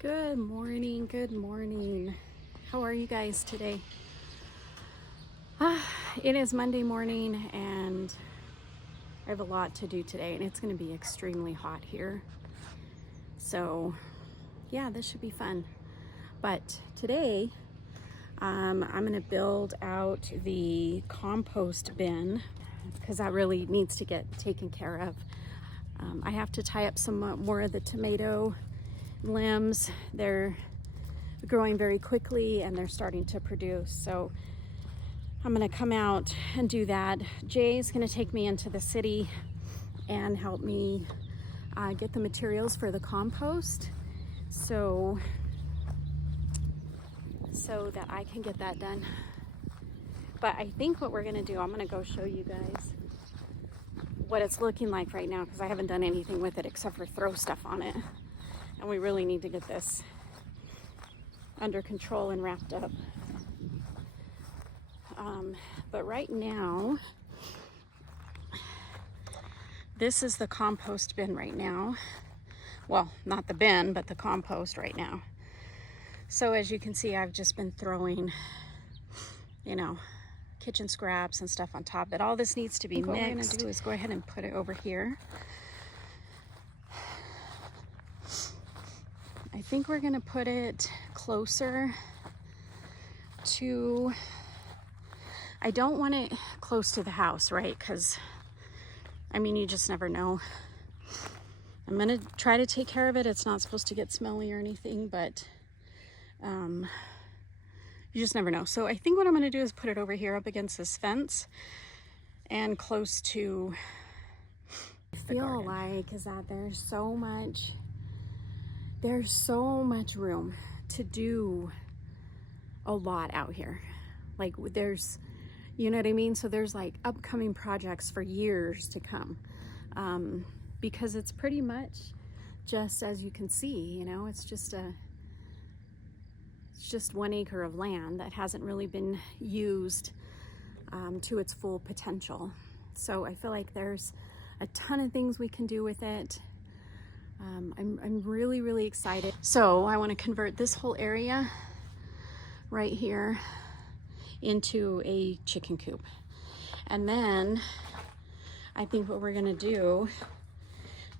Good morning, good morning. How are you guys today? It is Monday morning and I have a lot to do today and it's going to be extremely hot here. So yeah, this should be fun. But today I'm going to build out the compost bin because that really needs to get taken care of. I have to tie up some more of the tomato limbs. They're growing very quickly and they're starting to produce, so I'm going to come out and do that. Jay's going to take me into the city and help me get the materials for the compost so that I can get that done. But I think what we're going to do, I'm going to go show you guys what it's looking like right now because I haven't done anything with it except for throw stuff on it. And we really need to get this under control and wrapped up. But right now, this is the compost bin right now. Well, not the bin, but the compost right now. So as you can see, I've just been throwing, kitchen scraps and stuff on top. But all this needs to be mixed. What we're gonna do is go ahead and put it over here. I think we're gonna put it closer to, I don't want it close to the house, right? Because, you just never know. I'm gonna try to take care of it. It's not supposed to get smelly or anything, but you just never know. So I think what I'm gonna do is put it over here up against this fence and close to the garden. Like is that there's so much room to do a lot out here. Like there's, you know what I mean? So there's like upcoming projects for years to come, because it's pretty much just as you can see, it's just 1 acre of land that hasn't really been used to its full potential. So I feel like there's a ton of things we can do with it. I'm really, really excited. So I want to convert this whole area right here into a chicken coop. And then I think what we're going to do,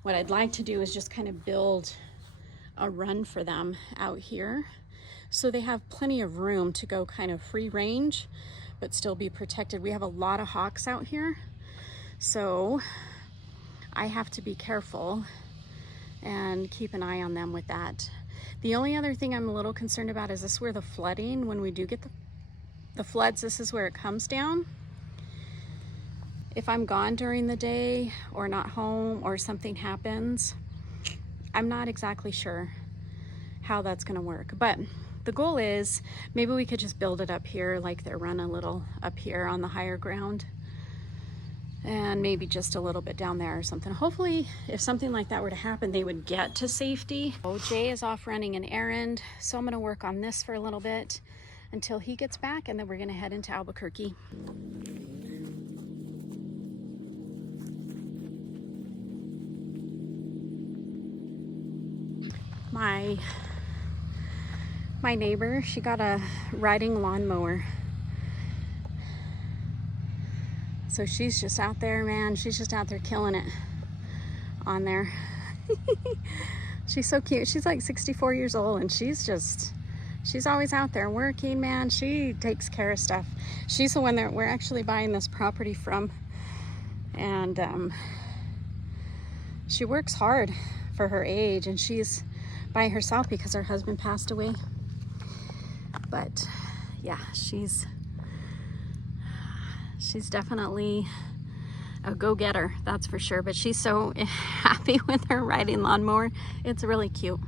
what I'd like to do is just kind of build a run for them out here. So they have plenty of room to go kind of free range, but still be protected. We have a lot of hawks out here. So I have to be careful and keep an eye on them with that. The only other thing I'm a little concerned about is this where the flooding, when we do get the floods, this is where it comes down. If I'm gone during the day or not home or something happens, I'm not exactly sure how that's gonna work. But the goal is maybe we could just build it up here, like they're run a little up here on the higher ground, and maybe just a little bit down there or something. Hopefully, if something like that were to happen, they would get to safety. Jay is off running an errand, so I'm gonna work on this for a little bit until he gets back, and then we're gonna head into Albuquerque. My neighbor, she got a riding lawnmower. So she's just out there, man. She's just out there killing it on there. She's so cute. She's like 64 years old and she's always out there working, man. She takes care of stuff. She's the one that we're actually buying this property from. And she works hard for her age and she's by herself because her husband passed away. But yeah, she's definitely a go-getter, that's for sure. But she's so happy with her riding lawnmower. It's really cute.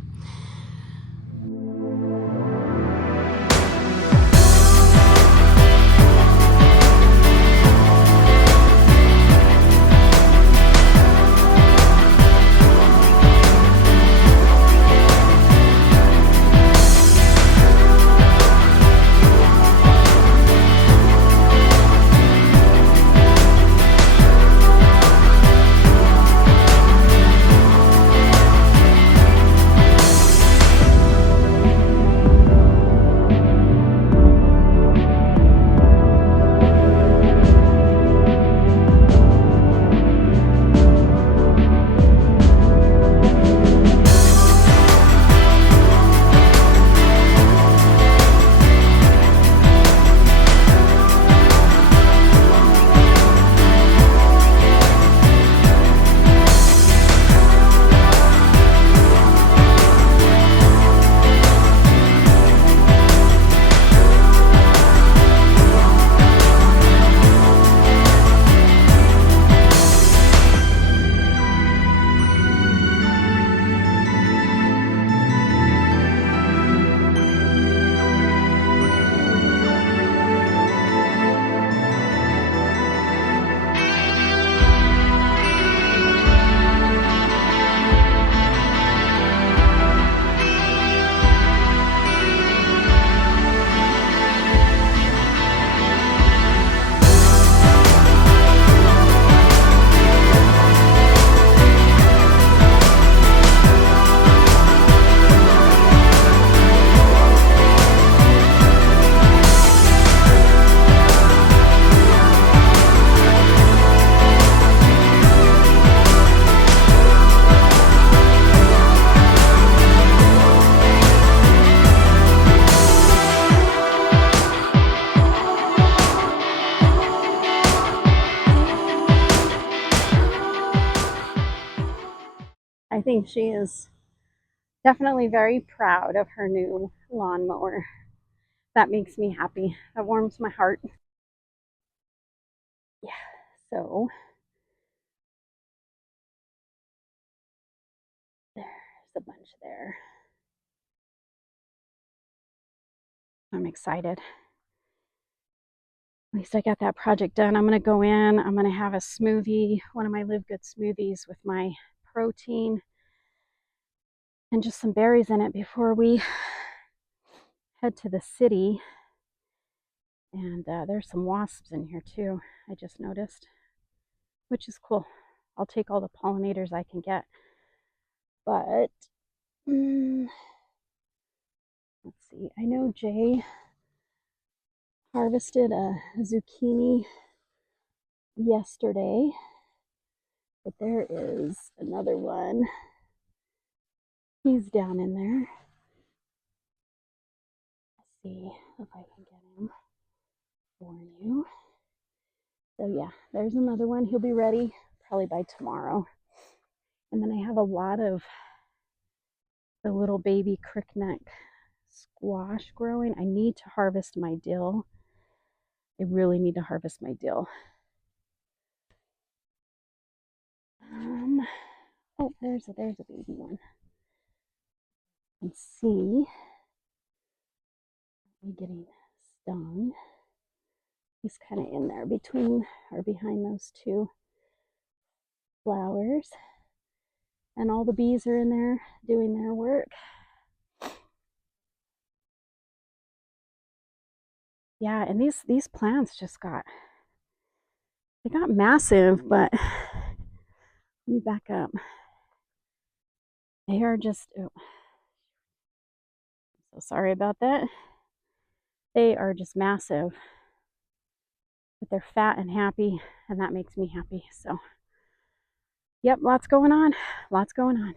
happy. She is definitely very proud of her new lawnmower. That makes me happy. That warms my heart. Yeah, so there's a bunch there. I'm excited. At least I got that project done. I'm going to go in. I'm going to have a smoothie, one of my LiveGood smoothies with my protein and just some berries in it before we head to the city. And there's some wasps in here too, I just noticed, which is cool. I'll take all the pollinators I can get. But let's see. I know Jay harvested a zucchini yesterday, but there is another one. He's down in there. Let's see if I can get him for you. So yeah, there's another one. He'll be ready probably by tomorrow. And then I have a lot of the little baby crickneck squash growing. I need to harvest my dill. I really need to harvest my dill. Oh, there's a baby one. And see, I'm getting stung. He's kind of in there between or behind those two flowers. And all the bees are in there doing their work. Yeah, and these plants just got massive, but let me back up. They are just, oh, so sorry about that. They are just massive, but they're fat and happy, and that makes me happy. So, yep, lots going on. Lots going on.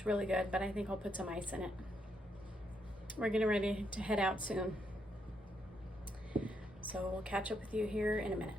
It's really good, but I think I'll put some ice in it. We're getting ready to head out soon. So we'll catch up with you here in a minute.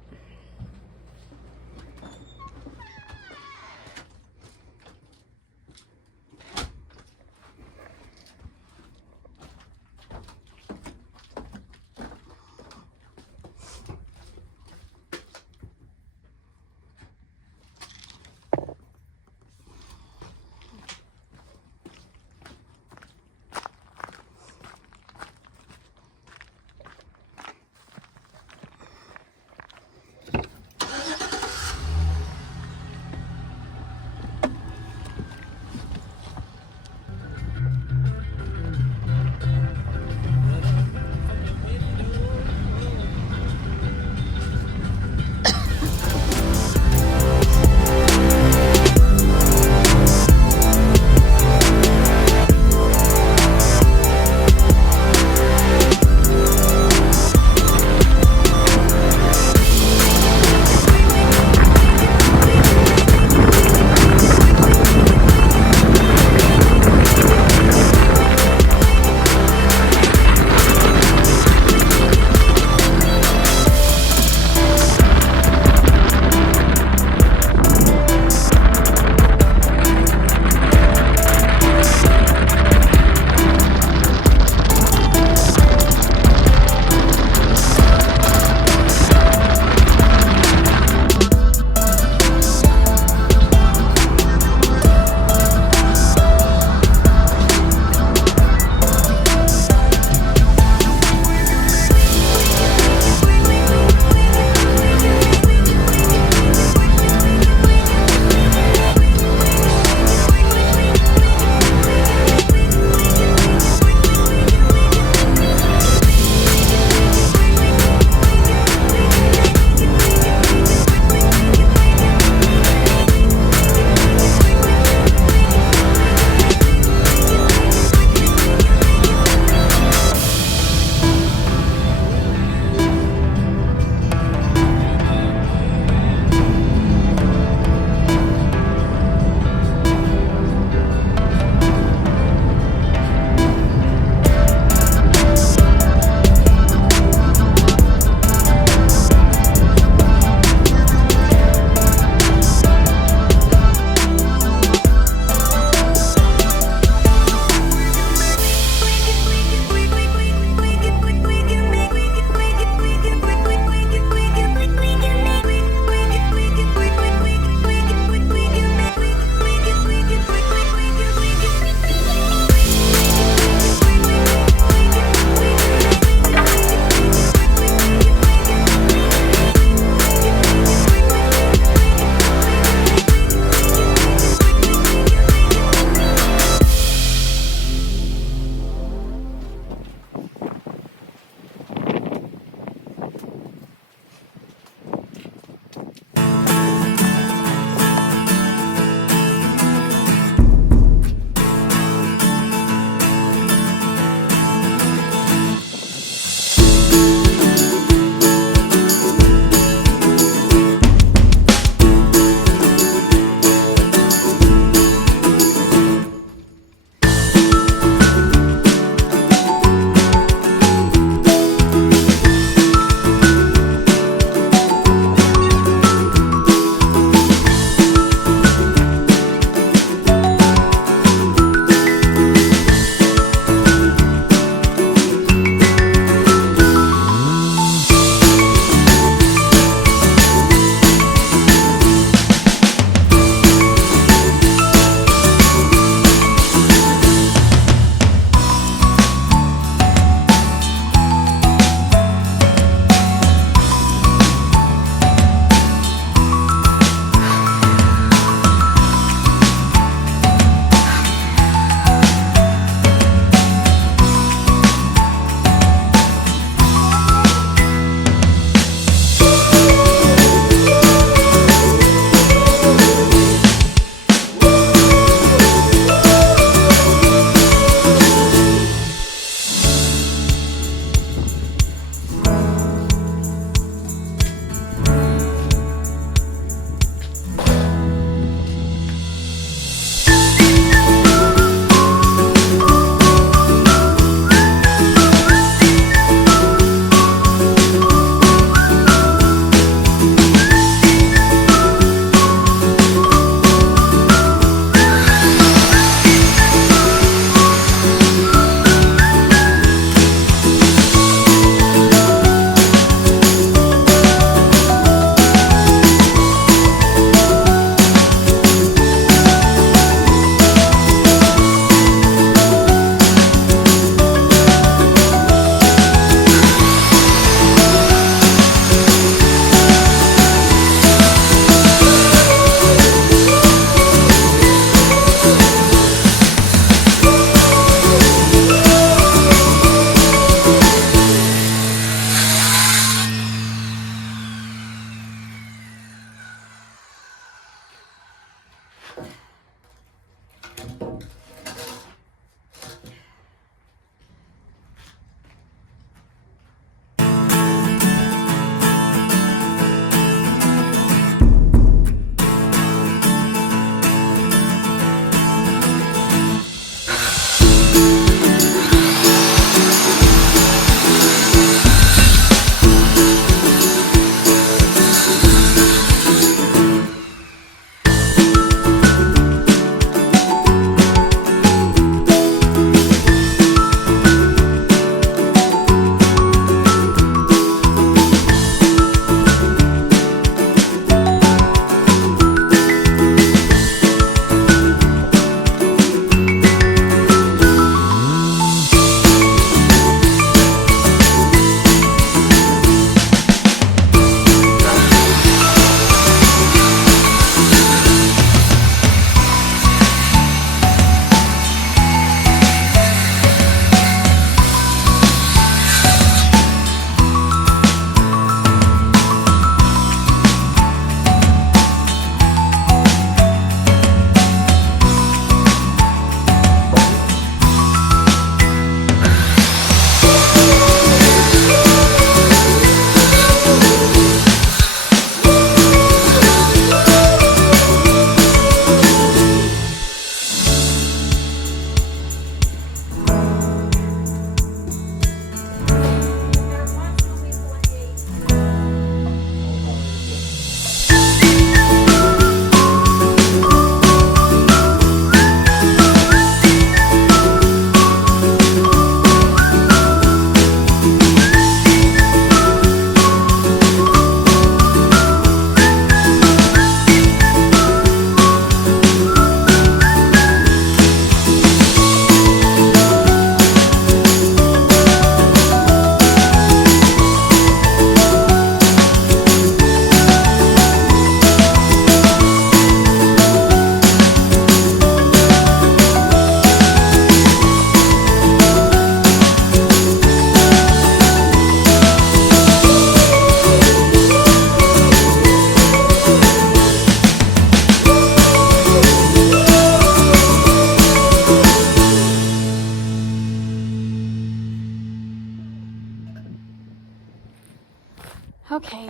Okay,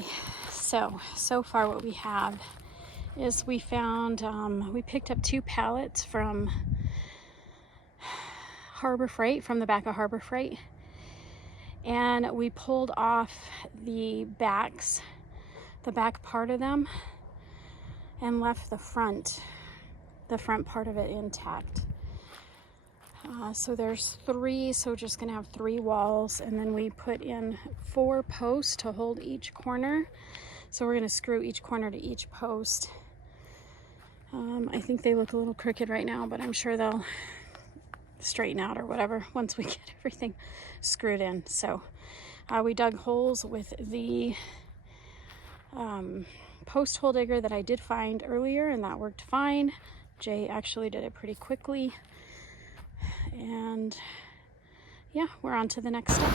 so far what we have is we found, we picked up 2 pallets from Harbor Freight, from the back of Harbor Freight, and we pulled off the backs, the back part of them, and left the front part of it intact. So there's 3, so just gonna have 3 walls, and then we put in 4 posts to hold each corner. So we're gonna screw each corner to each post. I think they look a little crooked right now, but I'm sure they'll straighten out or whatever once we get everything screwed in. So we dug holes with the post hole digger that I did find earlier, and that worked fine. Jay actually did it pretty quickly. And yeah, we're on to the next step.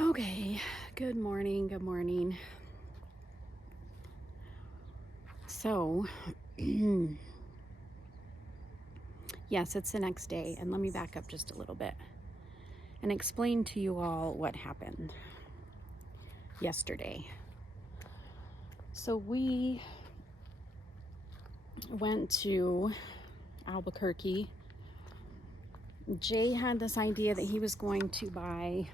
Okay, good morning, good morning. So, yes, it's the next day, and let me back up just a little bit and explain to you all what happened yesterday. So we went to Albuquerque Jay had this idea that he was going to buy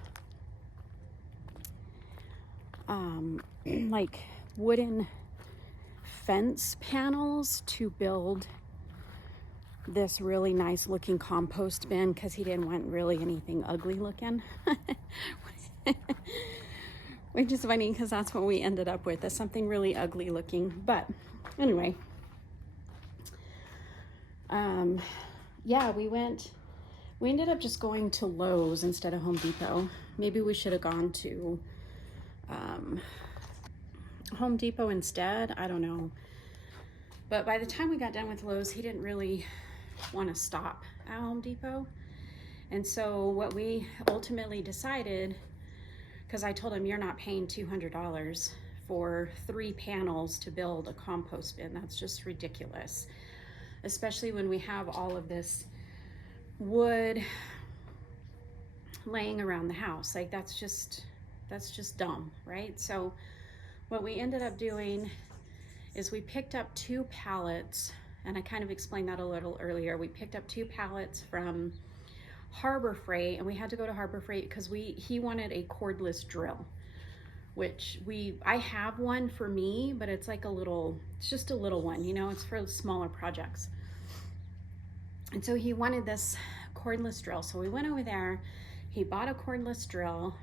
like wooden fence panels to build this really nice looking compost bin, because he didn't want really anything ugly looking. Which is funny because that's what we ended up with, is something really ugly looking. But anyway, yeah, we ended up just going to Lowe's instead of Home Depot. Maybe we should have gone to Home Depot instead. I don't know. But by the time we got done with Lowe's, he didn't really want to stop at Home Depot. And so what we ultimately decided, because I told him, you're not paying $200 for 3 panels to build a compost bin. That's just ridiculous. Especially when we have all of this wood laying around the house. Like, that's just dumb, right? So what we ended up doing is we picked up 2 pallets, and I kind of explained that a little earlier. We picked up 2 pallets from Harbor Freight, and we had to go to Harbor Freight because he wanted a cordless drill, which I have one for me, but it's like it's just a little one, you know, it's for smaller projects. And so he wanted this cordless drill. So we went over there, he bought a cordless drill.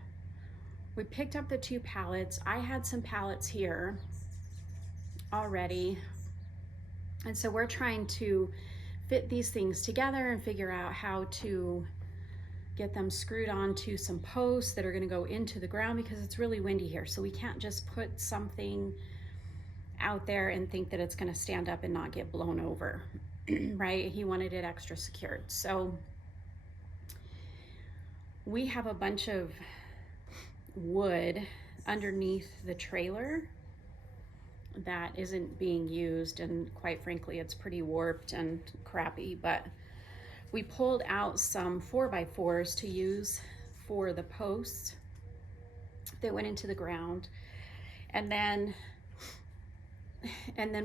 We picked up the 2 pallets. I had some pallets here already. And so we're trying to fit these things together and figure out how to get them screwed onto some posts that are going to go into the ground, because it's really windy here. So we can't just put something out there and think that it's going to stand up and not get blown over, right? He wanted it extra secured. So we have a bunch of wood underneath the trailer that isn't being used, and quite frankly it's pretty warped and crappy, but we pulled out some 4x4s to use for the posts that went into the ground, and then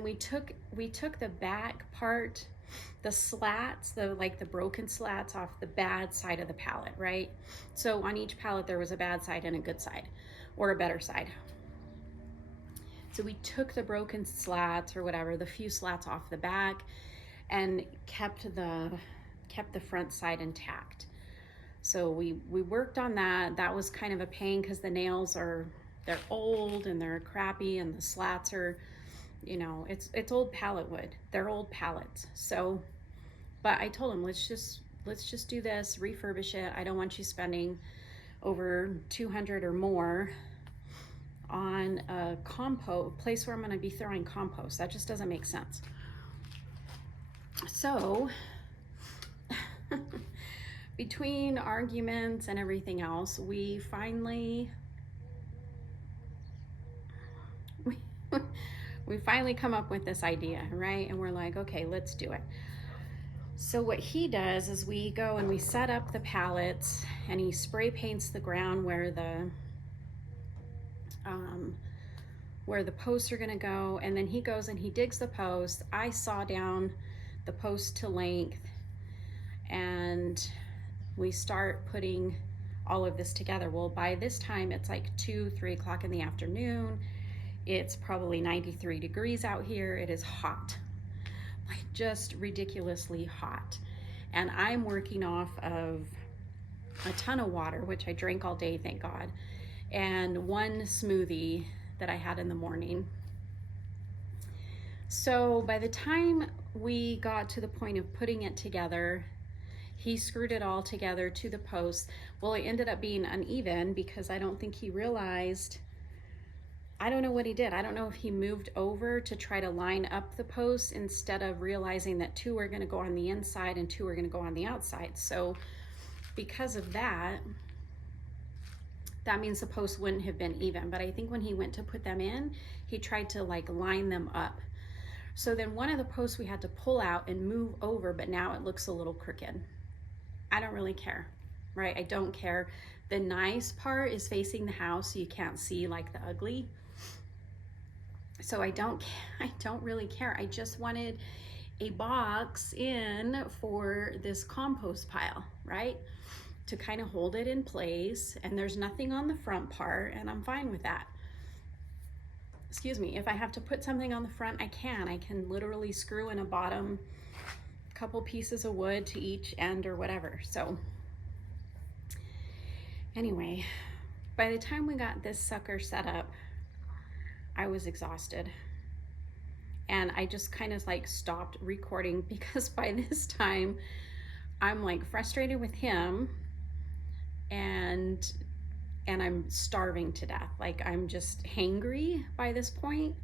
we took the back part, the slats, the broken slats off the bad side of the pallet, right? So on each pallet there was a bad side and a good side, or a better side. So we took the broken slats, or whatever, the few slats off the back, and kept the front side intact. So we worked on that. That was kind of a pain because the nails they're old and they're crappy, and the slats are, you know, it's old pallet wood. They're old pallets. So, but I told him, let's just do this, refurbish it. I don't want you spending over $200 or more on a place where I'm going to be throwing compost. That just doesn't make sense. So between arguments and everything else, we finally come up with this idea, right? And we're like, okay, let's do it. So what he does is we go and we set up the pallets, and he spray paints the ground where the posts are going to go, and then he goes and he digs the post. I saw down the post to length, and we start putting all of this together. Well, by this time it's like 2-3 o'clock in the afternoon. It's probably 93 degrees out here. It is hot, like just ridiculously hot, and I'm working off of a ton of water, which I drank all day, thank God, and 1 smoothie that I had in the morning. So by the time we got to the point of putting it together, he screwed it all together to the post. Well, it ended up being uneven because I don't think he realized, I don't know what he did. I don't know if he moved over to try to line up the posts instead of realizing that 2 are going to go on the inside and 2 are going to go on the outside. So because of that means the posts wouldn't have been even. But I think when he went to put them in, he tried to like line them up. So then one of the posts we had to pull out and move over, but now it looks a little crooked. I don't really care, right? I don't care. The nice part is facing the house, so you can't see like the ugly. So I don't really care. I just wanted a box in for this compost pile, right? To kind of hold it in place, and there's nothing on the front part, and I'm fine with that. Excuse me, if I have to put something on the front, I can literally screw in a bottom couple pieces of wood to each end or whatever. So anyway, by the time we got this sucker set up, I was exhausted. And I just kind of like stopped recording because by this time I'm like frustrated with him and I'm starving to death. Like I'm just hangry by this point.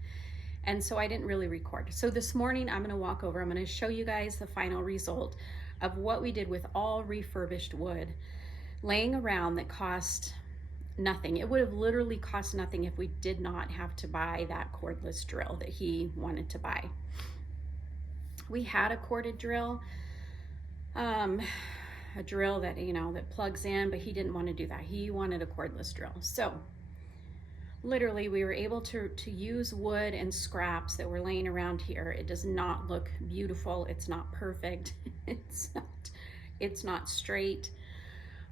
And so I didn't really record. So this morning I'm gonna walk over, I'm gonna show you guys the final result of what we did with all refurbished wood laying around that cost nothing. It would have literally cost nothing if we did not have to buy that cordless drill that he wanted to buy. We had a corded drill, a drill that, you know, that plugs in, but he didn't want to do that. He wanted a cordless drill. So literally we were able to use wood and scraps that were laying around here. It does not look beautiful. It's not perfect. It's not straight,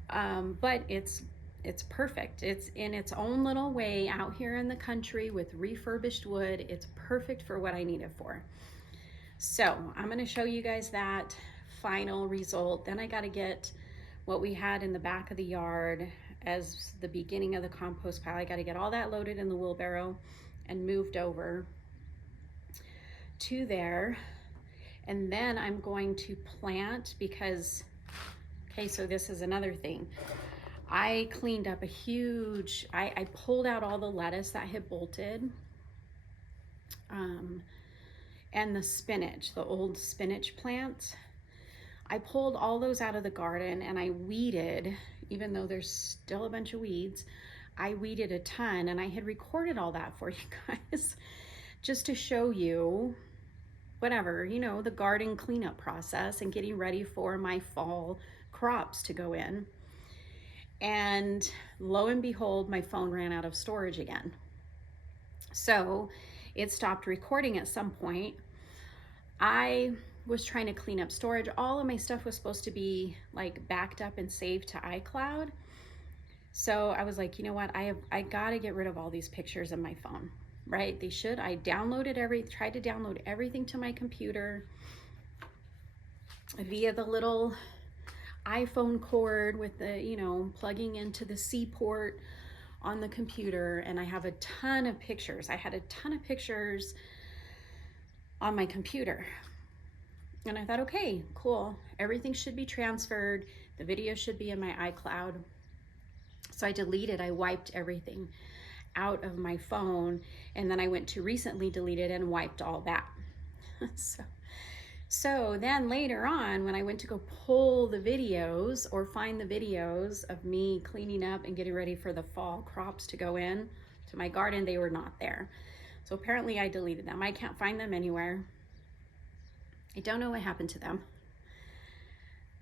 but it's perfect. It's in its own little way out here in the country with refurbished wood. It's perfect for what I need it for. So I'm going to show you guys that final result. Then I got to get what we had in the back of the yard as the beginning of the compost pile. I got to get all that loaded in the wheelbarrow and moved over to there. And then I'm going to plant because, okay, so this is another thing. I cleaned up a huge, I pulled out all the lettuce that had bolted, and the spinach, the old spinach plants. I pulled all those out of the garden and I weeded, even though there's still a bunch of weeds, I weeded a ton, and I had recorded all that for you guys just to show you whatever, you know, the garden cleanup process and getting ready for my fall crops to go in. And lo and behold, my phone ran out of storage again. So it stopped recording at some point. I was trying to clean up storage. All of my stuff was supposed to be like backed up and saved to iCloud. So I was like, you know what? I gotta get rid of all these pictures in my phone, right? They should. I tried to download everything to my computer via the little iPhone cord with the, you know, plugging into the C port on the computer. And I have a ton of pictures. I had a ton of pictures on my computer. And I thought, okay, cool. Everything should be transferred. The video should be in my iCloud. So I wiped everything out of my phone. And then I went to recently delete it and wiped all that. So then later on, when I went to go pull the videos or find the videos of me cleaning up and getting ready for the fall crops to go in to my garden, they were not there. So apparently I deleted them. I can't find them anywhere. I don't know what happened to them.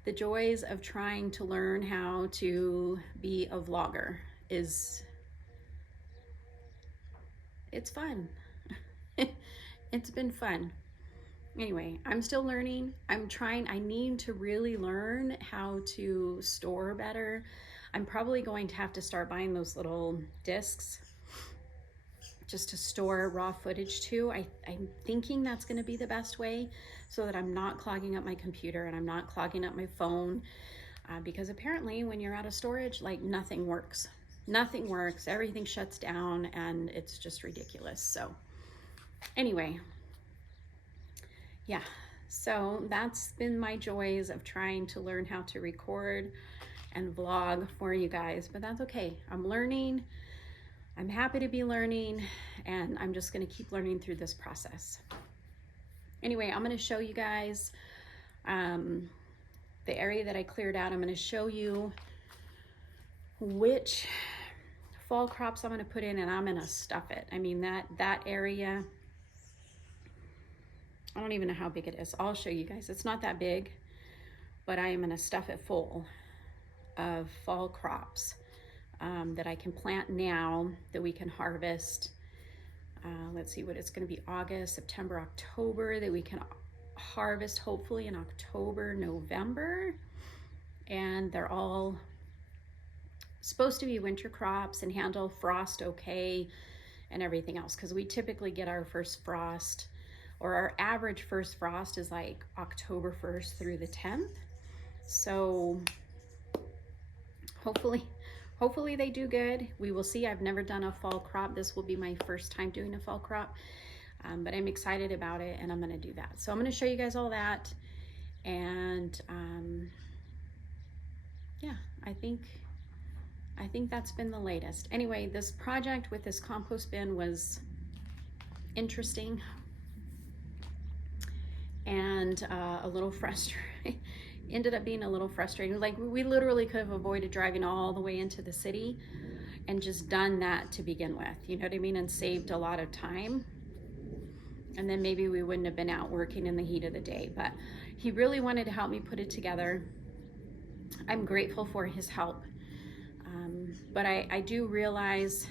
The joys of trying to learn how to be a vlogger it's fun. It's been fun. Anyway, I'm still learning. I need to really learn how to store better. I'm probably going to have to start buying those little discs just to store raw footage too. I'm thinking that's gonna be the best way so that I'm not clogging up my computer and I'm not clogging up my phone, because apparently when you're out of storage, like nothing works. Nothing works, everything shuts down, and it's just ridiculous. So anyway, yeah, so that's been my joys of trying to learn how to record and vlog for you guys, but that's okay. I'm learning. I'm happy to be learning, and I'm just going to keep learning through this process. Anyway, I'm going to show you guys the area that I cleared out. I'm going to show you which fall crops I'm going to put in, and I'm going to stuff it. I mean, that area, I don't even know how big it is. I'll show you guys. It's not that big, but I am going to stuff it full of fall crops that I can plant now that we can harvest. Let's see what it's going to be, August, September, October, that we can harvest hopefully in October, November, and they're all supposed to be winter crops and handle frost okay and everything else, because we typically get our first frost, or our average first frost is like October 1st through the 10th. So hopefully they do good. We will see. I've never done a fall crop. This will be my first time doing a fall crop, but I'm excited about it, and I'm going to do that. So I'm going to show you guys all that, and yeah, I think that's been the latest. Anyway, this project with this compost bin was interesting and a little frustrating. Ended up being a little frustrating. Like, we literally could have avoided driving all the way into the city and just done that to begin with, you know what I mean, and saved a lot of time. And then maybe we wouldn't have been out working in the heat of the day. But he really wanted to help me put it together. I'm grateful for his help. But I do realize,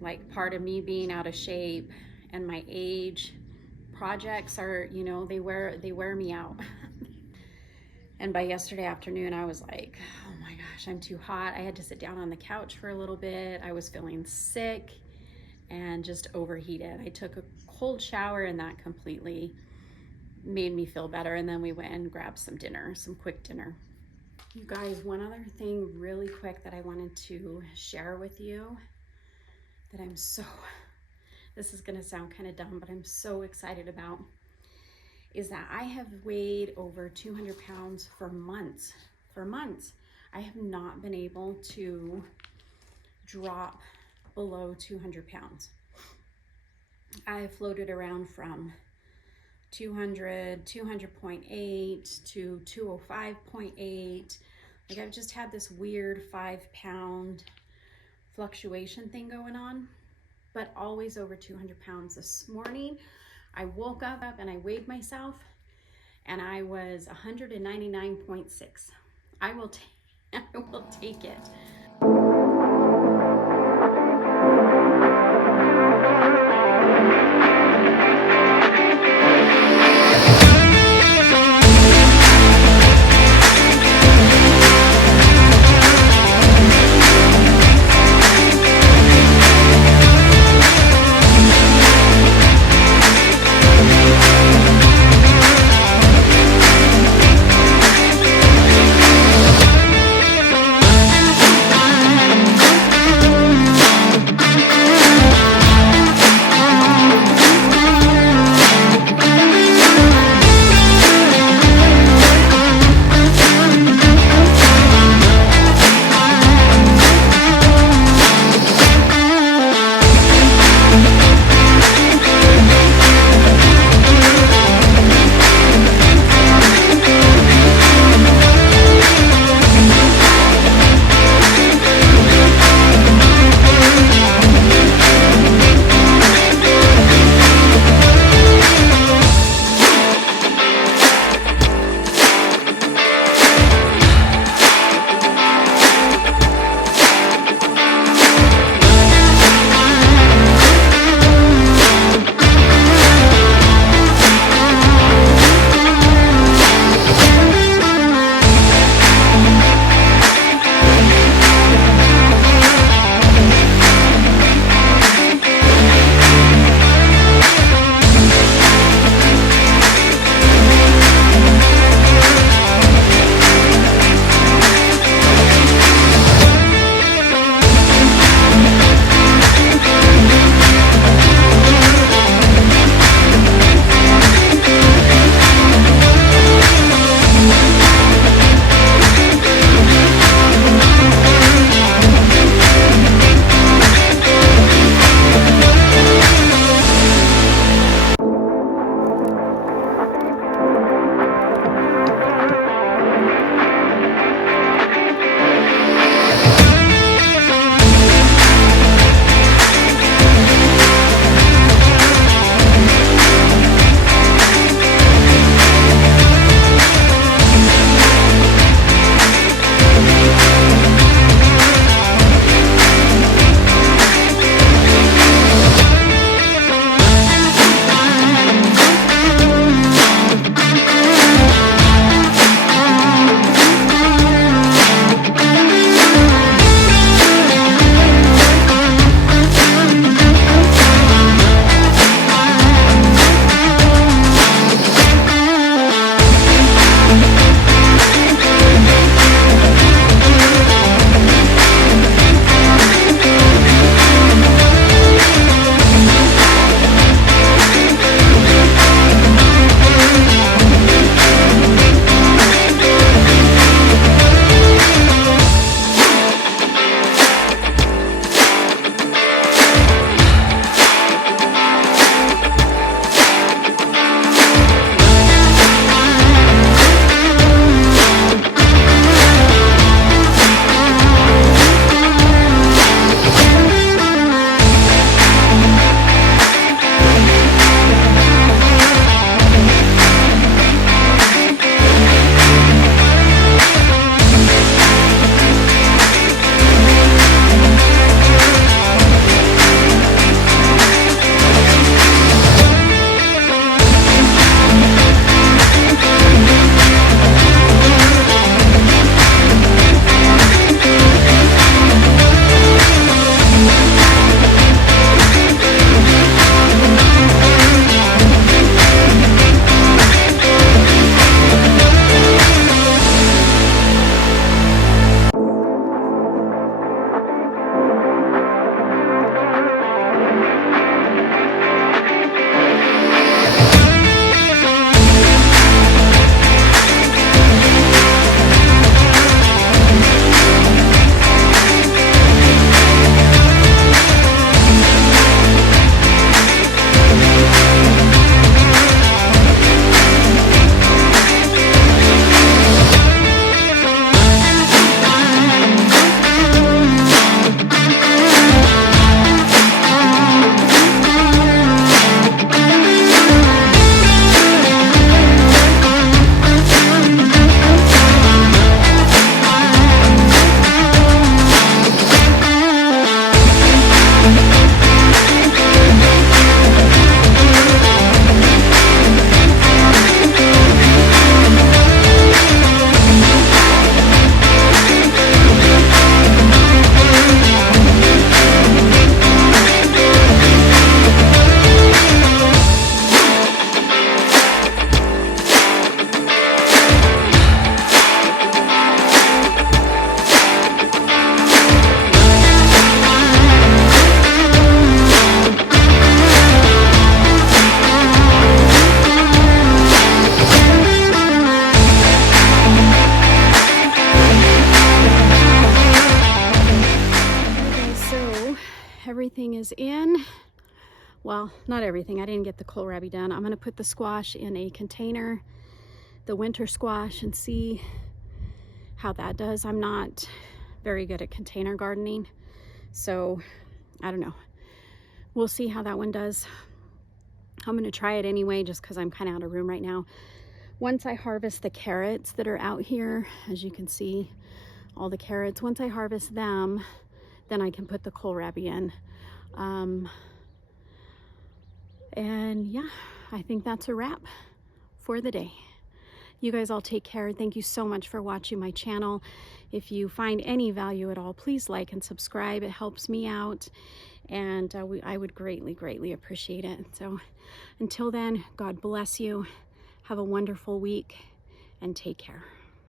like, part of me being out of shape and my age, projects are, you know, they wear me out. And by yesterday afternoon, I was like, oh my gosh, I'm too hot. I had to sit down on the couch for a little bit. I was feeling sick and just overheated. I took a cold shower, and that completely made me feel better. And then we went and grabbed some dinner, some quick dinner. You guys, one other thing really quick that I wanted to share with you that this is gonna sound kind of dumb, but I'm so excited about, is that I have weighed over 200 pounds for months. For months, I have not been able to drop below 200 pounds. I have floated around from 200, 200.8 to 205.8. Like, I've just had this weird 5-pound fluctuation thing going on, but always over 200 pounds. This morning, I woke up and I weighed myself, and I was 199.6. I will take it. is in. Well, not everything. I didn't get the kohlrabi done. I'm gonna put the squash in a container, the winter squash, and see how that does. I'm not very good at container gardening, so I don't know. We'll see how that one does. I'm gonna try it anyway, just because I'm kind of out of room right now. Once I harvest the carrots that are out here, as you can see, all the carrots, once I harvest them, then I can put the kohlrabi in. And yeah, I think that's a wrap for the day. You guys all take care. Thank you so much for watching my channel. If you find any value at all, please like and subscribe. It helps me out, and I would greatly appreciate it. So until then, God bless you. Have a wonderful week and take care.